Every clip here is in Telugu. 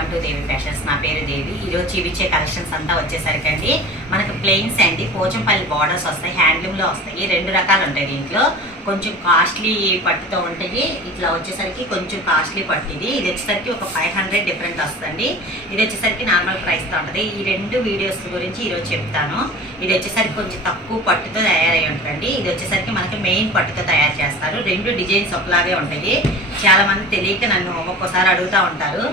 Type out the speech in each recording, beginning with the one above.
Welcome to Devi fashions. నా పేరు దేవి. ఈరోజు చూపించే కలెక్షన్స్ అంతా వచ్చేసరికి అండి మనకు ప్లెయిన్స్ అండి, పోచంపల్లి బార్డర్స్ వస్తాయి, హ్యాండ్లూమ్లో వస్తాయి. రెండు రకాలు ఉంటాయి. దీంట్లో కొంచెం కాస్ట్లీ పట్టుతో ఉంటాయి. ఇట్లా వచ్చేసరికి కొంచెం కాస్ట్లీ పట్టు. ఇది వచ్చేసరికి ఒక 500 డిఫరెంట్ వస్తుంది. ఇది వచ్చేసరికి నార్మల్ ప్రైస్తో ఉంటుంది. ఈ రెండు వీడియోస్ గురించి ఈరోజు చెప్తాను. ఇది వచ్చేసరికి కొంచెం తక్కువ పట్టుతో తయారై ఉంటుందండి. ఇది వచ్చేసరికి మనకి మెయిన్ పట్టుతో తయారు చేస్తారు. రెండు డిజైన్స్ ఒకలాగే ఉంటాయి. చాలా మంది తెలియక నన్ను ఒక్కొక్కసారి అడుగుతూ ఉంటారు,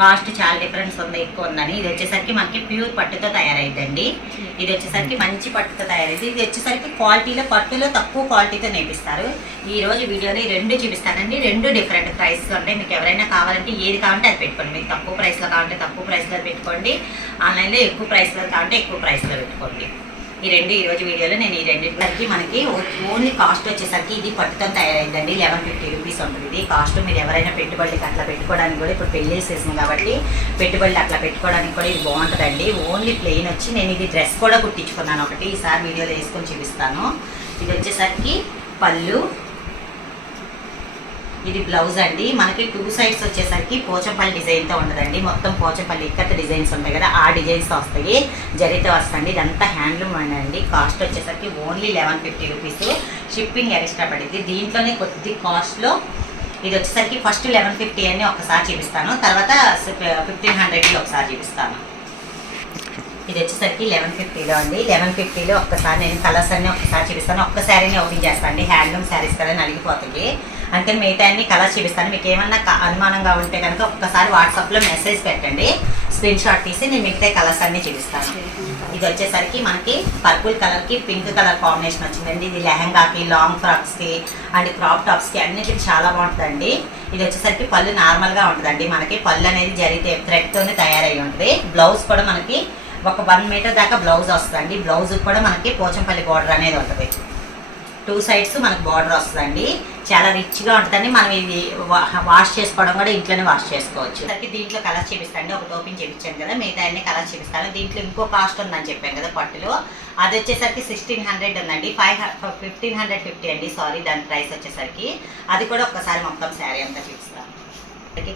కాస్ట్ చాలా డిఫరెన్స్ ఉంది, ఎక్కువ ఉందని. ఇది వచ్చేసరికి మనకి ప్యూర్ పట్టుతో తయారైందండి. ఇది వచ్చేసరికి మంచి పట్టుతో తయారైంది. ఇది వచ్చేసరికి క్వాలిటీలో పట్టులో తక్కువ క్వాలిటీతో నేపిస్తారు. ఈ రోజు వీడియోలో ఈ రెండు చూపిస్తానండి. రెండు డిఫరెంట్ ప్రైస్ ఉంటాయి. మీకు ఎవరైనా కావాలంటే ఏది కావాలంటే అది పెట్టుకోండి. మీకు తక్కువ ప్రైస్లో కావాలంటే తక్కువ ప్రైస్లో పెట్టుకోండి. ఆన్లైన్లో ఎక్కువ ప్రైస్లో కావాలంటే ఎక్కువ ప్రైస్లో పెట్టుకోండి. ఈ రెండు ఈరోజు వీడియోలో నేను ఈ రెండింటికి మనకి ఓన్లీ కాస్ట్ వచ్చేసరికి ఇది పట్టుతో తయారైందండి. 1150 రూపీస్ ఉంటుంది ఇది కాస్ట్. మీరు ఎవరైనా పెట్టుబడికి అట్లా పెట్టుకోవడానికి కూడా, ఇప్పుడు పెళ్లి సీజన్ కాబట్టి పెట్టుబడులు అట్లా పెట్టుకోవడానికి కూడా ఇది బాగుంటుందండి. ఓన్లీ ప్లెయిన్ వచ్చి నేను ఇది డ్రెస్ కూడా కుట్టించుకున్నాను ఒకటి. ఈసారి వీడియోలో వేసుకొని చూపిస్తాను. ఇది వచ్చేసరికి పళ్ళు, ఇది బ్లౌజ్ అండి. మనకి 2 సైడ్స్ వచ్చేసరికి పోచంపల్లి డిజైన్తో ఉండదండి. మొత్తం పోచంపల్లి ఇక్కత డిజైన్స్ ఉంటాయి కదా, ఆ డిజైన్స్తో వస్తాయి. జరితో వస్తుంది. ఇదంతా హ్యాండ్లూమ్ అండి. కాస్ట్ వచ్చేసరికి ఓన్లీ 1150 రూపీస్. షిప్పింగ్ ఎక్స్ట్రా పడింది. దీంట్లోనే కొద్ది కాస్ట్లో ఇది వచ్చేసరికి ఫస్ట్ 1150 అని ఒకసారి చూపిస్తాను, తర్వాత 1500 ఒకసారి చూపిస్తాను. ఇది వచ్చేసరికి 1150లో అండి. 1150లో ఒక్కసారి నేను కలర్స్ అన్నీ ఒకసారి చూపిస్తాను. ఒక్క శారీని ఓపెన్ చేస్తాను అండి. హ్యాండ్లూమ్ శారీస్ కదా నలిగిపోతుంది, అందుకని మిగతా అన్ని కలర్స్ చూపిస్తాను. మీకు ఏమన్నా అనుమానంగా ఉంటే కనుక ఒక్కసారి వాట్సాప్లో మెసేజ్ పెట్టండి, స్క్రీన్ షాట్ తీసి నేను మిగతా కలర్స్ అన్నీ చూపిస్తాను. ఇది వచ్చేసరికి మనకి పర్పుల్ కలర్కి పింక్ కలర్ కాంబినేషన్ వచ్చిందండి. ఇది లెహంగాకి, లాంగ్ ఫ్రాక్స్కి అండ్ క్రాప్ టాప్స్కి అన్నిటికి చాలా బాగుంటుందండి. ఇది వచ్చేసరికి పళ్ళు నార్మల్గా ఉంటుందండి. మనకి పళ్ళు అనేది జరిగితే థ్రెడ్తోనే తయారై ఉంటుంది. బ్లౌజ్ కూడా మనకి ఒక 1 మీటర్ దాకా బ్లౌజ్ వస్తుందండి. బ్లౌజ్ కూడా మనకి పోచంపల్లి బార్డర్ అనేది ఉంటుంది. 2 సైడ్స్ మనకి బార్డర్ వస్తుందండి. చాలా రిచ్గా ఉంటుందండి. మనం ఇది వాష్ చేసుకోవడం కూడా ఇంట్లోనే వాష్ చేసుకోవచ్చు. దీంట్లో కలర్స్ చూపిస్తాండి. ఒకటి ఓపెన్ చూపించాను కదా, మిగతా అన్ని కలర్స్ చూపిస్తాను. దీంట్లో ఇంకో కాస్ట్ ఉందని చెప్పాను కదా పట్టులో, అది వచ్చేసరికి 1600 ఉందండి. 1550 అండి, సారీ, దాని ప్రైస్ వచ్చేసరికి. అది కూడా ఒక్కసారి మొత్తం శారీ అంతా చూపిస్తాను.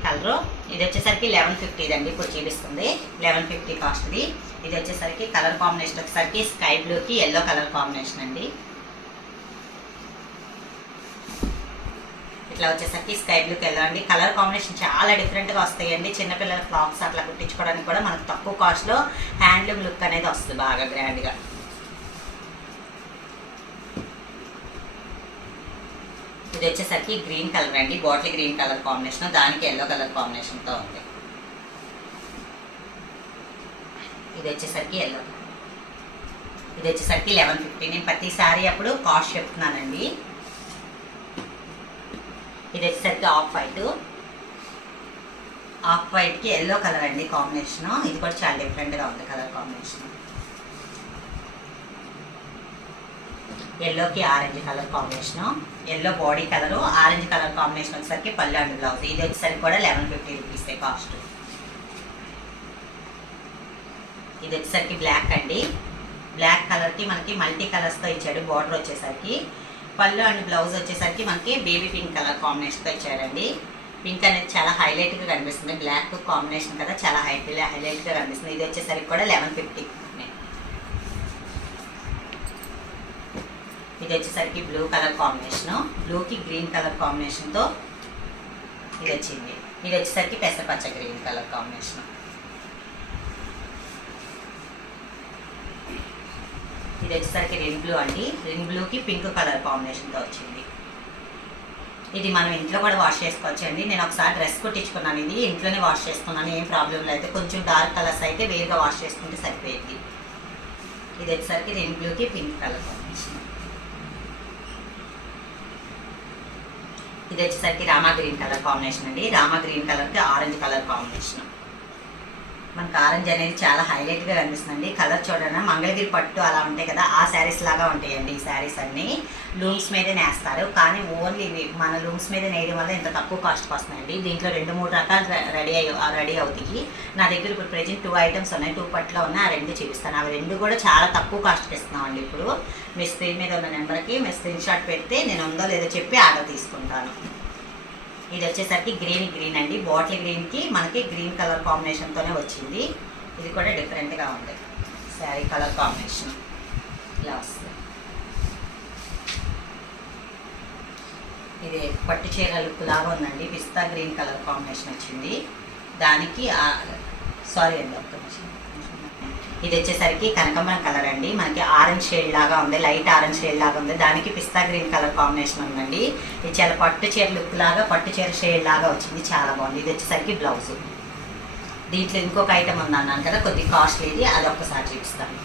కలరు ఇది వచ్చేసరికి 1150 అండి. ఇప్పుడు చూపిస్తుంది 1150 కాస్ట్ది. ఇది వచ్చేసరికి కలర్ కాంబినేషన్ వచ్చేసరికి స్కై బ్లూకి ఎల్లో కలర్ కాంబినేషన్ అండి. ఇట్లా వచ్చేసరికి స్కై బ్లూకి ఎల్లో అండి. కలర్ కాంబినేషన్ చాలా డిఫరెంట్గా వస్తాయండి. చిన్నపిల్లల ఫ్రాక్స్ అట్లా కుట్టించుకోవడానికి కూడా మనకు తక్కువ కాస్ట్లో హ్యాండ్లూమ్ లుక్ అనేది వస్తుంది బాగా గ్రాండ్గా. ఇది వచ్చేసరికి గ్రీన్ కలర్ అండి, బాటిల్ గ్రీన్ కలర్ కాంబినేషన్, దానికి ఎల్లో కలర్ కాంబినేషన్తో ఉంది. ఇది వచ్చేసరికి ఎల్లో. ఇది వచ్చేసరికి 1150. నేను ప్రతిసారి అప్పుడు కాస్ట్ చెప్తున్నానండి. ఇది వచ్చేసరికి ఆఫ్ వైట్కి ఎల్లో కలర్ అండి కాంబినేషన్. ఇది కూడా చాలా డిఫరెంట్గా ఉంది కలర్ కాంబినేషన్. ఎల్లోకి orange colour combination, yellow body colour, orange colour combination వచ్చేసరికి పళ్ళు అండ్ బ్లౌజ్. ఇది వచ్చేసరికి కూడా 1150 రూపీసే కాస్ట్. ఇది వచ్చేసరికి బ్లాక్ అండి. బ్లాక్ కలర్కి మనకి మల్టీ కలర్స్తో ఇచ్చాడు. బార్డర్ వచ్చేసరికి పళ్ళు అండ్ బ్లౌజ్ వచ్చేసరికి మనకి బేబీ పింక్ కలర్ కాంబినేషన్తో ఇచ్చాడండి. పింక్ అనేది చాలా హైలైట్గా కనిపిస్తుంది. బ్లాక్ కాంబినేషన్ కదా, చాలా హైలైట్గా కనిపిస్తుంది. ఇది వచ్చేసరికి కూడా 1150. ఇది వచ్చేసరికి బ్లూ కలర్ కాంబినేషన్, బ్లూకి గ్రీన్ కలర్ కాంబినేషన్తో ఇది వచ్చింది. ఇది వచ్చేసరికి పెసరపచ్చ గ్రీన్ కలర్ కాంబినేషన్. ఇది వచ్చేసరికి రెడ్ బ్లూ అండి. రెడ్ బ్లూకి పింక్ కలర్ కాంబినేషన్తో వచ్చింది. ఇది మనం ఇంట్లో కూడా వాష్ చేసుకోవచ్చు అండి. నేను ఒకసారి డ్రెస్ కుట్టించుకున్నాను. ఇది ఇంట్లోనే వాష్ చేసుకున్నాను, ఏం ప్రాబ్లం లేదు. కొంచెం డార్క్ కలర్స్ అయితే వేరుగా వాష్ చేసుకుంటే సరిపోయింది. ఇది వచ్చేసరికి రెడ్ బ్లూకి పింక్ కలర్ కాంబినేషన్. ఇది వచ్చేసరికి రామా గ్రీన్ కలర్ కాంబినేషన్ అండి. రామా గ్రీన్ కలర్కి ఆరెంజ్ కలర్ కాంబినేషన్. మనకు ఆరెంజ్ అనేది చాలా హైలైట్గా కనిపిస్తుంది. కలర్ చూడండి, మంగళగిరి పట్టు అలా ఉంటాయి కదా, ఆ శారీస్ లాగా ఉంటాయండి. ఈ శారీస్ అన్నీ లూమ్స్ మీదే నేస్తారు, కానీ ఓన్లీ మన లూమ్స్ మీద నేయడం వల్ల ఇంత తక్కువ కాస్ట్కి వస్తున్నాయండి. దీంట్లో 2-3 రకాలు రెడీ అవుతాయి. నా దగ్గర ఇప్పుడు ప్రెజెంట్ 2 ఐటమ్స్ ఉన్నాయి. 2 పట్టులో ఉన్నాయి. ఆ 2 చూపిస్తాను. అవి 2 కూడా చాలా తక్కువ కాస్ట్కి ఇస్తున్నామండి. ఇప్పుడు మీ స్క్రీన్ మీద ఉన్న నెంబర్కి మీరు స్క్రీన్ షాట్ పెడితే నేను ఉందో లేదో చెప్పి ఆర్డర్ తీసుకుంటాను. ఇది వచ్చేసరికి గ్రీన్ అండి, బాటిల్ గ్రీన్కి మనకి గ్రీన్ కలర్ కాంబినేషన్తోనే వచ్చింది. ఇది కూడా డిఫరెంట్గా ఉంది శారీ కలర్ కాంబినేషన్ ఇలా వస్తుంది. ఇది పట్టు చీర లుక్ లాగా ఉందండి, పిస్తా గ్రీన్ కలర్ కాంబినేషన్ వచ్చింది దానికి. సారీ అండి, ఒక్క నిమిషం. ఇది వచ్చేసరికి కనకాంబరం కలర్ అండి, మనకి ఆరెంజ్ షేడ్ లాగా ఉంది, లైట్ ఆరెంజ్ షేడ్ లాగా ఉంది, దానికి పిస్తా గ్రీన్ కలర్ కాంబినేషన్ ఉందండి. ఇది చాలా పట్టు చీర లుక్ లాగా, పట్టు చీర షేడ్ లాగా వచ్చింది, చాలా బాగుంది. ఇది వచ్చేసరికి బ్లౌజ్. దీంట్లో ఇంకొక ఐటమ్ ఉంది అన్నాను కదా, కొద్దిగా కాస్ట్లీది, అది ఒక్కసారి చూపిస్తాను.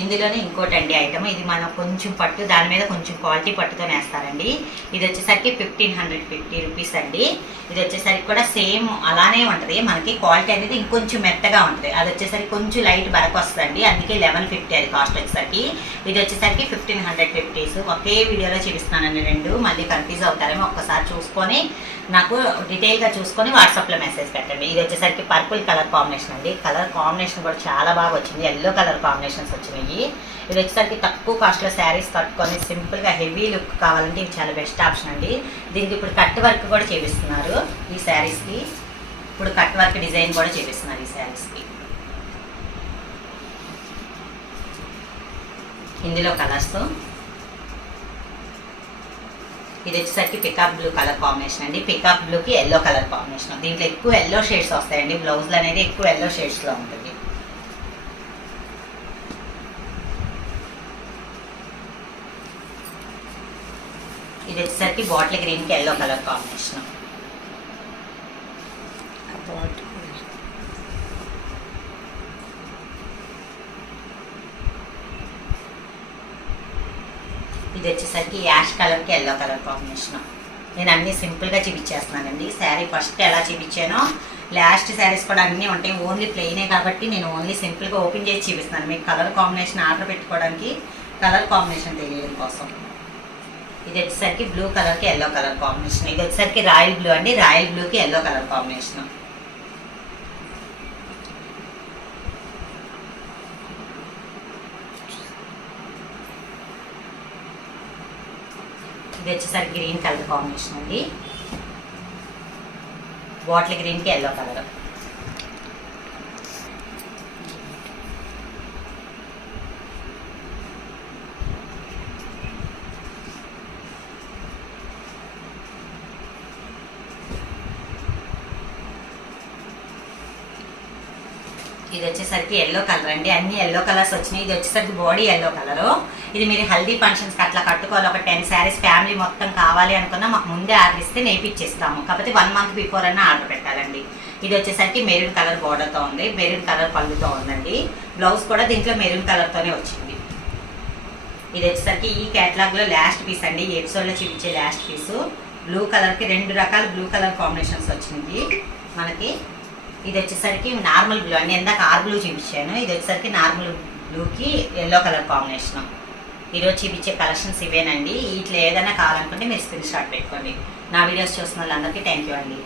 ఇందులోనే ఇంకోటి అండి ఐటమ్, ఇది మనం కొంచెం పట్టు, దాని మీద కొంచెం క్వాలిటీ పట్టుతో వేస్తారండి. ఇది వచ్చేసరికి 1550 రూపీస్ అండి. ఇది వచ్చేసరికి కూడా సేమ్ అలానే ఉంటుంది, మనకి క్వాలిటీ అనేది ఇంకొంచెం మెత్తగా ఉంటుంది. అది వచ్చేసరికి కొంచెం లైట్ బరకు వస్తుందండి, అందుకే 1150 అది కాస్ట్ వచ్చేసరికి. ఇది వచ్చేసరికి 1550. ఒకే వీడియోలో చూపిస్తున్నానండి రెండు, మళ్ళీ కన్ఫ్యూజ్ అవుతారేమో, ఒక్కసారి చూసుకొని నాకు డీటెయిల్గా చూసుకొని వాట్సాప్లో మెసేజ్ పెట్టండి. ఇది వచ్చేసరికి పర్పుల్ కలర్ కాంబినేషన్ అండి, కలర్ కాంబినేషన్ కూడా చాలా బాగా వచ్చింది, ఎల్లో కలర్ కాంబినేషన్స్ వచ్చినాయి. ఇది వచ్చేసరికి తక్కువ కాస్ట్లో శారీస్ కట్టుకొని సింపుల్గా హెవీ లుక్ కావాలంటే ఇది చాలా బెస్ట్ ఆప్షన్ అండి. దీనికి ఇప్పుడు కట్ వర్క్ కూడా చేపిస్తున్నారు ఈ శారీస్కి, ఇప్పుడు కట్ వర్క్ డిజైన్ కూడా చేపిస్తున్నారు ఈ శారీస్కి. ఇందులో కలర్స్, ఇది వచ్చేసరికి పికాక్ బ్లూ కలర్ కాంబినేషన్ అండి, పికాక్ బ్లూకి ఎల్లో కలర్ కాంబినేషన్. దీంట్లో ఎక్కువ ఎల్లో షేడ్స్ వస్తాయండి, బ్లౌజ్లు అనేది ఎక్కువ ఎల్లో షేడ్స్లో ఉంటుంది. ఇది వచ్చేసరికి బాటిల్ గ్రీన్కి ఎల్లో కలర్ కాంబినేషన్. ఇది వచ్చేసరికి యాష్ కలర్కి ఎల్లో కలర్ కాంబినేషన్. నేను అన్నీ సింపుల్గా చూపించేస్తున్నానండి. శారీ ఫస్ట్ ఎలా చూపించానో లాస్ట్ శారీస్ కూడా అన్నీ ఉంటాయి, ఓన్లీ ప్లెయినే కాబట్టి నేను ఓన్లీ సింపుల్గా ఓపెన్ చేసి చూపిస్తున్నాను మీకు కలర్ కాంబినేషన్ ఆర్డర్ పెట్టుకోవడానికి, కలర్ కాంబినేషన్ తెలియడం కోసం. ఇది వచ్చేసరికి బ్లూ కలర్కి ఎల్లో కలర్ కాంబినేషన్. ఇది వచ్చేసరికి రాయల్ బ్లూ అండి, రాయల్ బ్లూకి ఎల్లో కలర్ కాంబినేషన్. ఇది వచ్చేసరికి గ్రీన్ కలర్ కాంబినేషన్ అండి, బాటిల్ గ్రీన్కి ఎల్లో కలర్. ఇది వచ్చేసరికి ఎల్లో కలర్ అండి, అన్ని ఎల్లో కలర్స్ వచ్చినాయి. ఇది వచ్చేసరికి బాడీ ఎల్లో కలరు. ఇది మీరు హెల్దీ ఫంక్షన్స్కి అట్లా కట్టుకోవాలి, ఒక 10 శారీస్ ఫ్యామిలీ మొత్తం కావాలి అనుకున్నా మాకు ముందే ఆర్డర్ ఇస్తే నేర్పించేస్తాము, కాకపోతే 1 మంత్ బిఫోర్ అన్నా ఆర్డర్ పెట్టాలండి. ఇది వచ్చేసరికి మెరూన్ కలర్ బోర్డర్తో ఉంది, మెరూన్ కలర్ పళ్ళుతో ఉందండి, బ్లౌజ్ కూడా దీంట్లో మెరూన్ కలర్తోనే వచ్చింది. ఇది వచ్చేసరికి ఈ క్యాటలాగ్లో లాస్ట్ పీస్ అండి, ఈ ఎపిసోడ్లో చూపించే లాస్ట్ పీసు. బ్లూ కలర్కి 2 రకాల బ్లూ కలర్ కాంబినేషన్స్ వచ్చింది మనకి. ఇది వచ్చేసరికి నార్మల్ బ్లూ అండి, ఇందాక ఆర్ బ్లూ చూపించాను, ఇది వచ్చేసరికి నార్మల్ బ్లూకి ఎల్లో కలర్ కాంబినేషన్. ఈరోజు చూపించే కలెక్షన్స్ ఇవేనండి. వీటిలో ఏదైనా కావాలనుకుంటే మీరు స్క్రీన్ షాట్ పెట్టుకోండి. నా వీడియోస్ చూస్తున్న వాళ్ళందరికీ థ్యాంక్ యూ అండి.